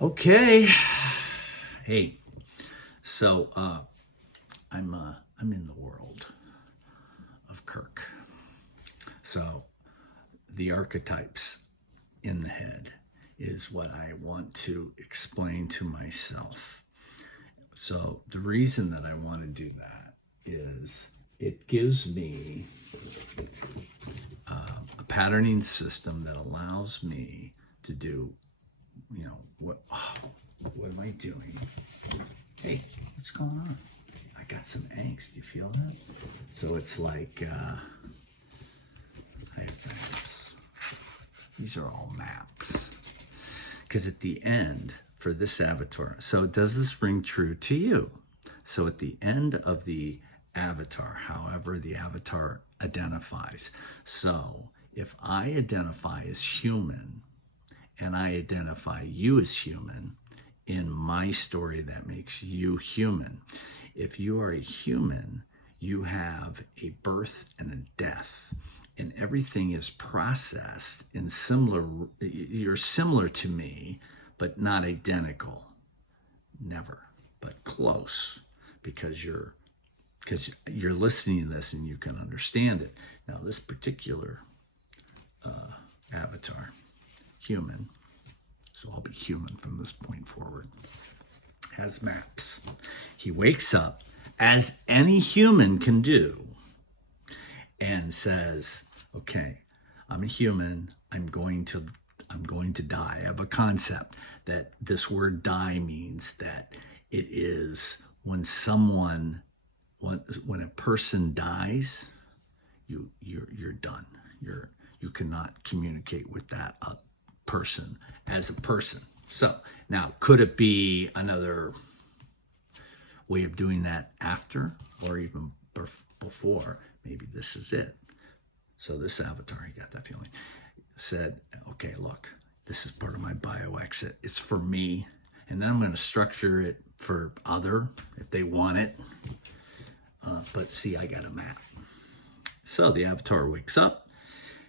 Okay. Hey, so I'm in the world of Kirk. So the archetypes in the head is what I want to explain to myself. So the reason that I want to do that is it gives me a patterning system that allows me to do, what am I doing? Hey, what's going on? I got some angst. You feel that? So it's like, I have maps. These are all maps. Because at the end, for this avatar, so does this ring true to you? So at the end of the avatar, however the avatar identifies. So if I identify as human and I identify you as human, in my story that makes you human. If you are a human, you have a birth and a death, and everything is processed in similar. You're similar to me, but not identical. Never, but close, because you're listening to this and you can understand it. Now, this particular avatar, human, so I'll be human from this point forward, has maps. He wakes up, as any human can do, and says, okay, I'm a human, I'm going to die. I have a concept that this word die means that it is when when a person dies, you're done. You cannot communicate with that person as a person. So now, could it be another way of doing that after, or even before? Maybe this is it. So this avatar, he got that feeling, said, okay, look, this is part of my bio exit. It's for me. And then I'm going to structure it for other if they want it. But see, I got a map. So the avatar wakes up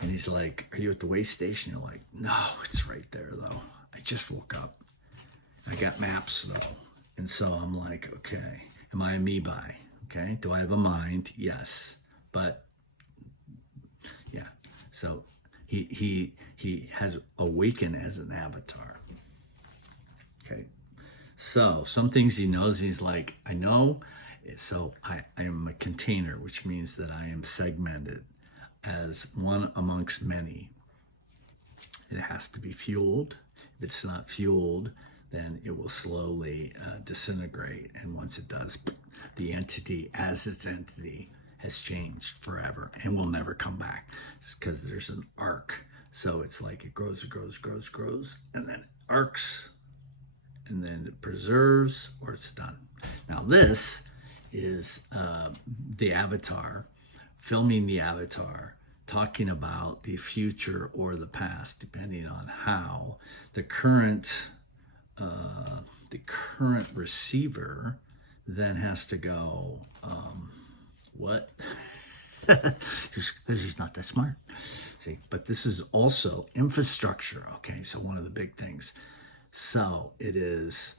and he's like, are you at the way station? You're like, no, it's right there though. I just woke up. I got maps though. And so I'm like, okay, am I a me-by? Okay, do I have a mind? Yes. But yeah, so he has awakened as an avatar. Okay, so some things he knows, he's like, I know. So I am a container, which means that I am segmented as one amongst many. It has to be fueled. If it's not fueled, then it will slowly disintegrate. And once it does, the entity as its entity has changed forever and will never come back, because there's an arc. So it's like it grows, and then it arcs, and then it preserves, or it's done. Now this is the avatar, filming the avatar, talking about the future or the past, depending on how the current receiver then has to go, what? This is not that smart. See, but this is also infrastructure. Okay, so one of the big things. So it is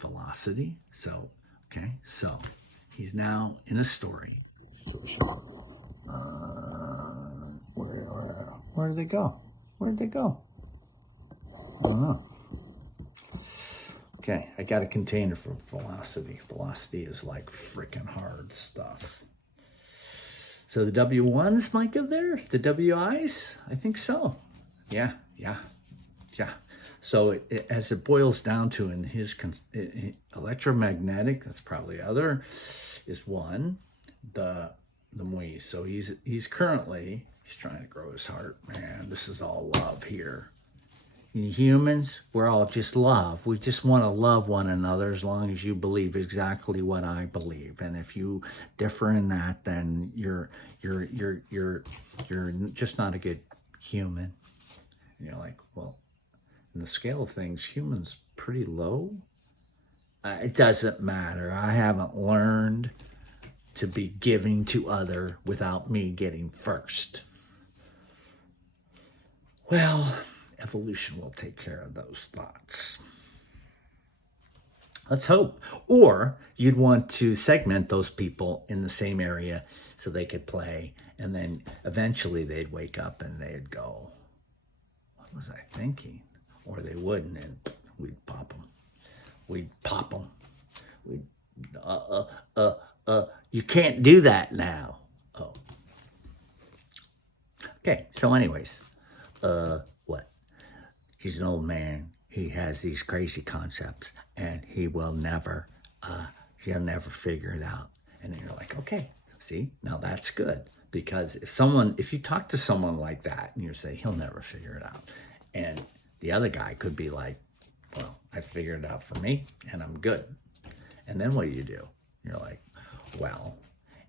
velocity. So, okay, so he's now in a story. Where did they go? Where did they go? I don't know. Okay, I got a container for velocity. Velocity is like freaking hard stuff. So the W1s might go there? The WIs? I think so. Yeah. So as it boils down to, in his electromagnetic, that's probably other, is one, the Mui. So he's currently, he's trying to grow his heart. Man, this is all love here. Humans, we're all just love. We just want to love one another as long as you believe exactly what I believe. And if you differ in that, then you're just not a good human. And you're like, well, in the scale of things, humans pretty low. It doesn't matter. I haven't learned to be giving to other without me getting first. Well, evolution will take care of those thoughts. Let's hope. Or you'd want to segment those people in the same area so they could play. And then eventually they'd wake up and they'd go, what was I thinking? Or they wouldn't, and we'd pop them. We'd pop them. We'd, you can't do that now. Oh. Okay, so anyways, what? He's an old man. He has these crazy concepts, and he'll never figure it out. And then you're like, okay, see, now that's good. Because if you talk to someone like that and you say, he'll never figure it out. And the other guy could be like, well, I figured it out for me and I'm good. And then what do? You're like, well,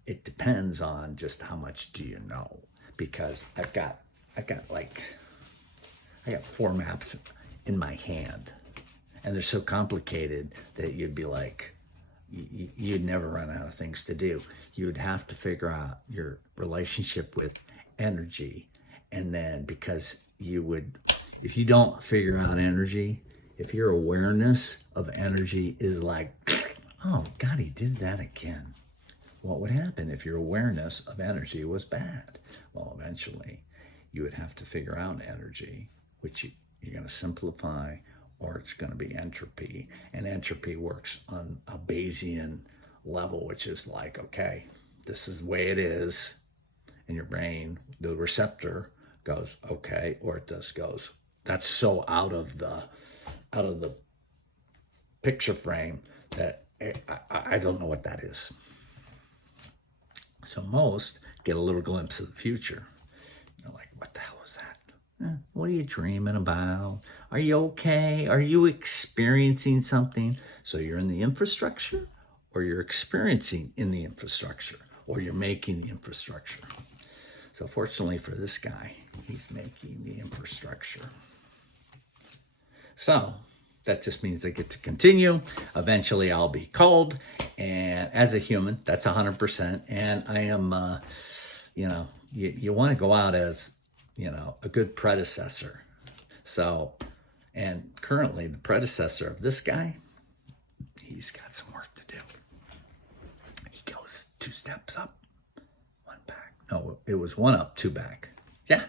it depends on just how much do you know? Because I've got 4 maps in my hand, and they're so complicated that you'd be like, you'd never run out of things to do. You'd have to figure out your relationship with energy. And then because if you don't figure out energy, if your awareness of energy is like, oh God, he did that again. What would happen if your awareness of energy was bad? Well, eventually you would have to figure out energy, which you're going to simplify, or it's going to be entropy. And entropy works on a Bayesian level, which is like, okay, this is the way it is. And your brain, the receptor goes, okay, or it just goes, that's so out of the picture frame that I don't know what that is. So most get a little glimpse of the future. You're like, what the hell is that? What are you dreaming about? Are you okay? Are you experiencing something? So you're in the infrastructure, or you're experiencing in the infrastructure, or you're making the infrastructure. So fortunately for this guy, he's making the infrastructure. So that just means they get to continue. Eventually I'll be called, and as a human, that's 100%. And I am, you want to go out as, a good predecessor. So, and currently the predecessor of this guy, he's got some work to do. He goes 2 steps up, 1 back. No, it was 1 up, 2 back. Yeah,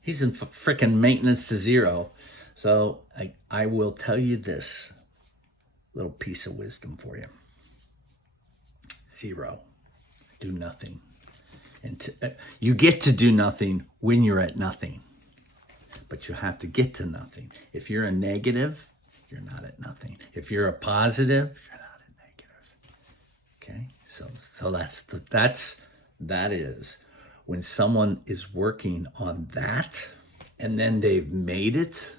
he's in freaking maintenance to 0. So I will tell you this little piece of wisdom for you. 0, do nothing. And you get to do nothing when you're at nothing, but you have to get to nothing. If you're a negative, you're not at nothing. If you're a positive, you're not at negative. Okay, so that is when someone is working on that, and then they've made it,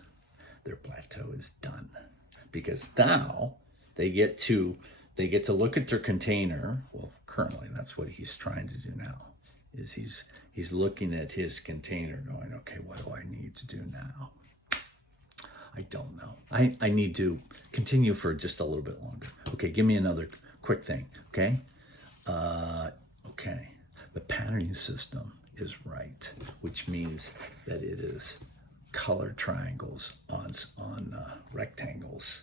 their plateau is done, because now they get to look at their container. Well, currently that's what he's trying to do now. Is he's looking at his container going, okay, what do I need to do now? I don't know. I need to continue for just a little bit longer. Okay, give me another quick thing, okay? Okay, the patterning system is right, which means that it is color triangles on rectangles.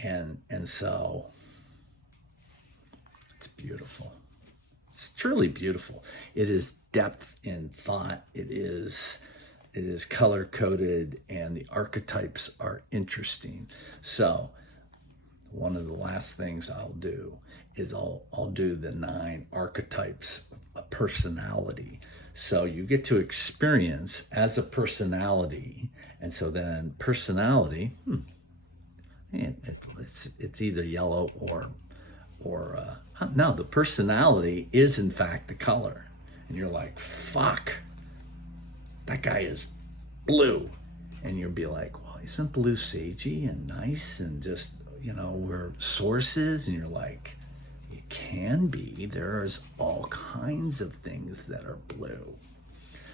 And so it's beautiful. It's truly beautiful. It is depth in thought. It is color coded, and the archetypes are interesting. So one of the last things I'll do is I'll do the 9 archetypes of personality. So you get to experience as a personality, and so then personality, it's either yellow or no, the personality is in fact the color. And you're like, fuck, that guy is blue. And you'll be like, well, isn't blue sagey and nice and just, we're sources? And you're like, it can be. There's all kinds of things that are blue.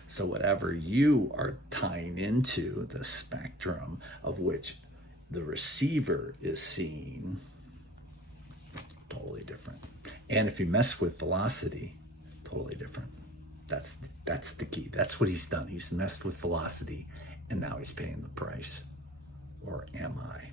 So whatever you are tying into the spectrum of which the receiver is seeing, totally different. And if you mess with velocity, totally different. That's the key. That's what he's done. He's messed with velocity, and now he's paying the price. Or am I?